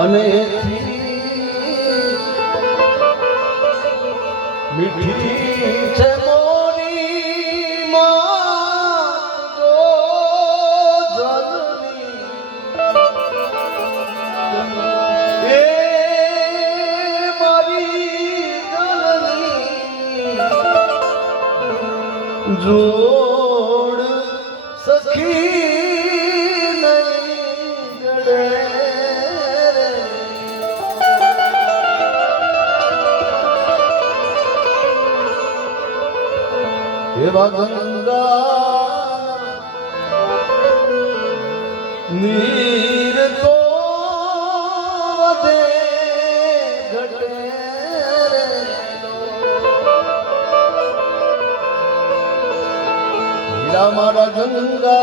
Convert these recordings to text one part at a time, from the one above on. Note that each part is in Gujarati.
અને રેડવા ગંગા. નીર તો વધે ઘટે હીરા મારા ગંગા.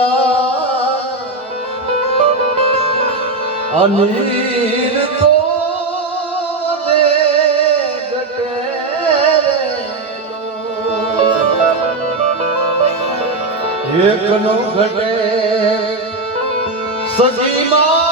અનીર એકનો ઘટે. સજીમાં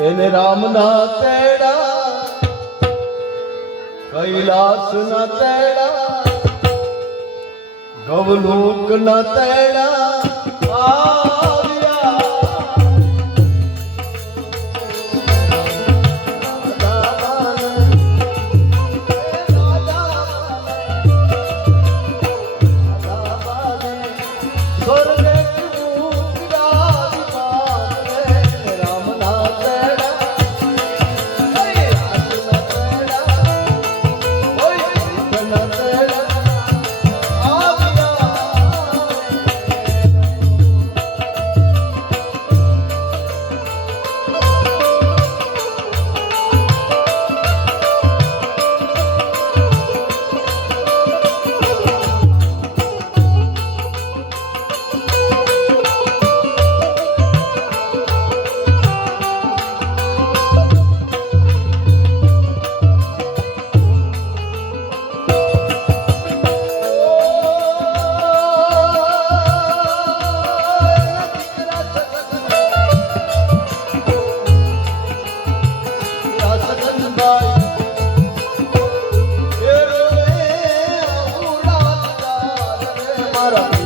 એને રામના તેડા કૈલાસના તેડા ગવલોકના તેડા tomorrow.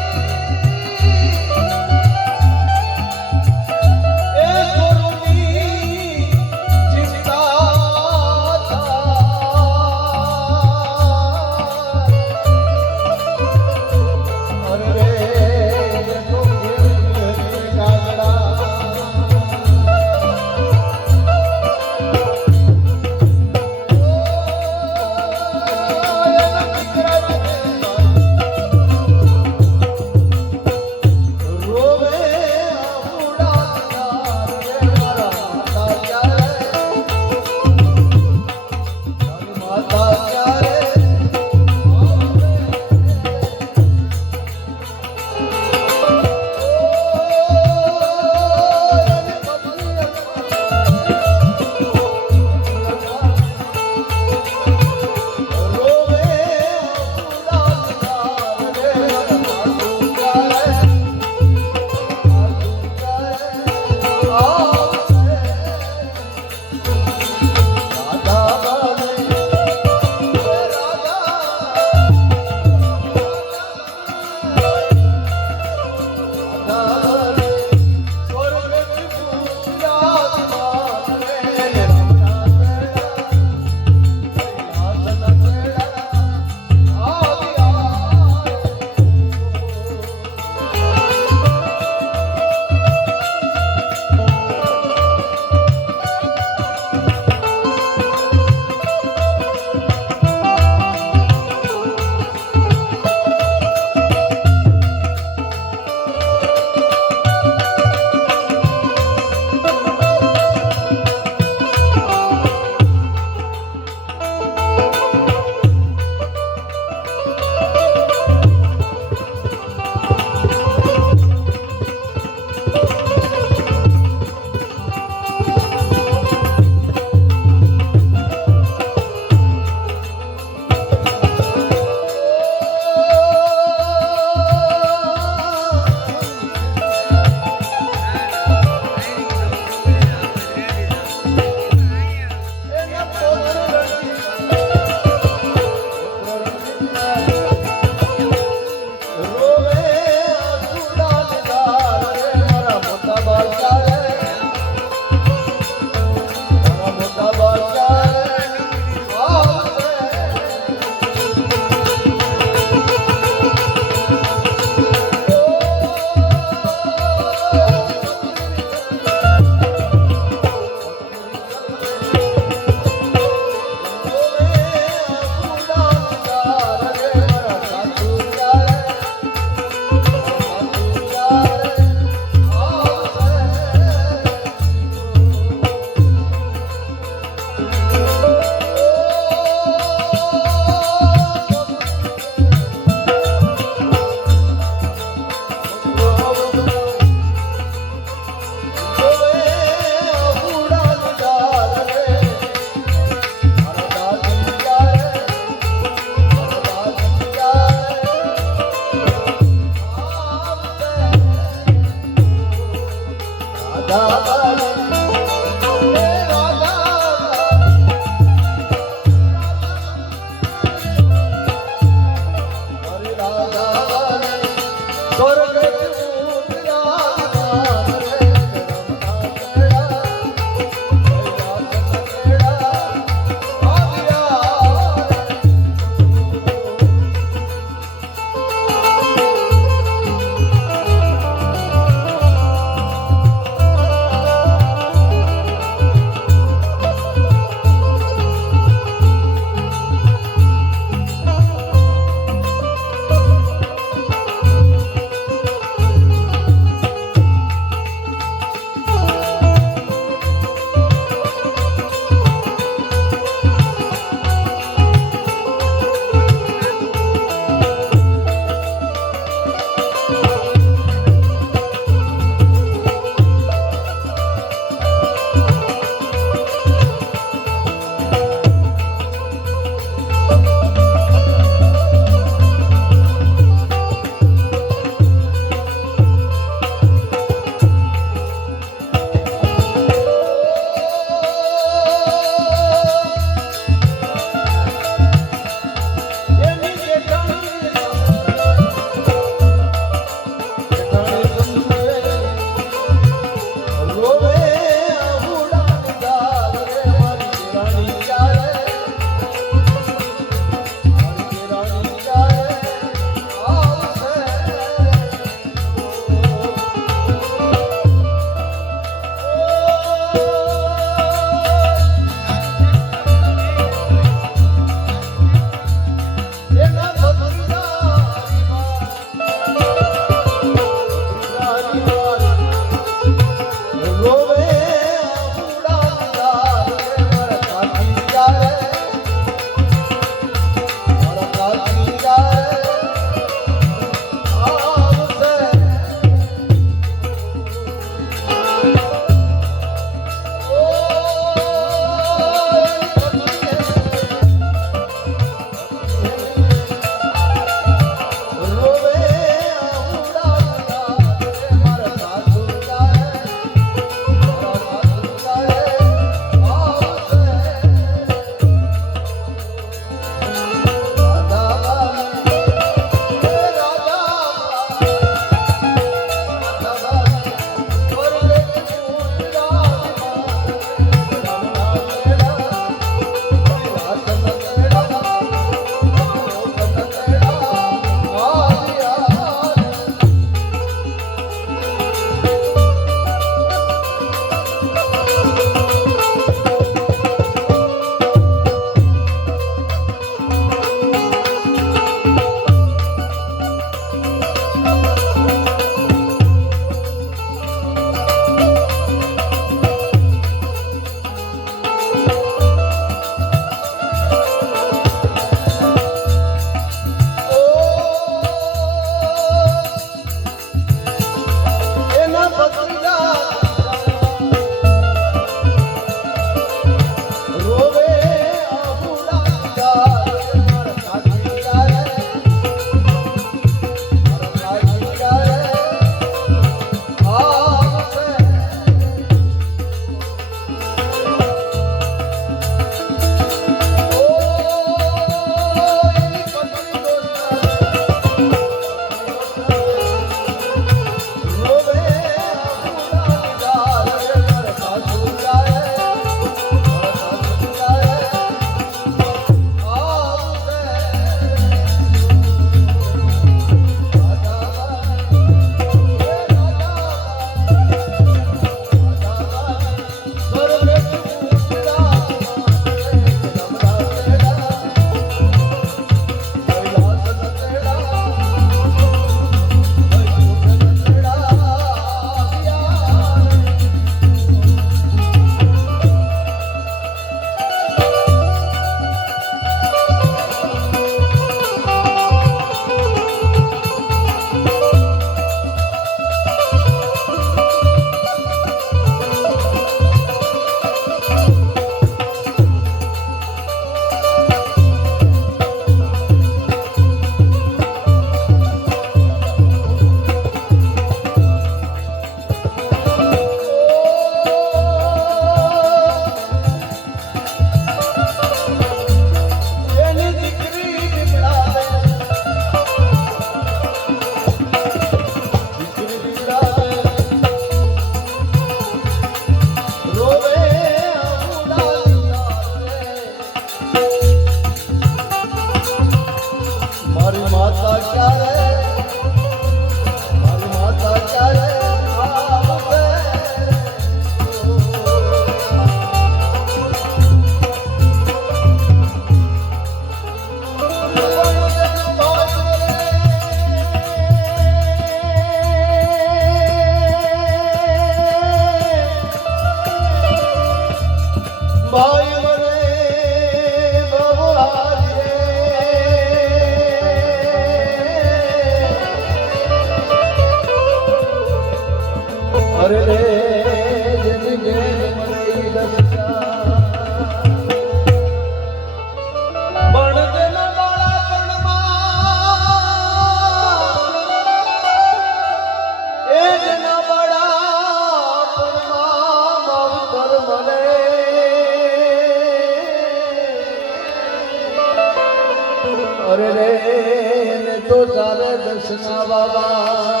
कृष्ण बाबा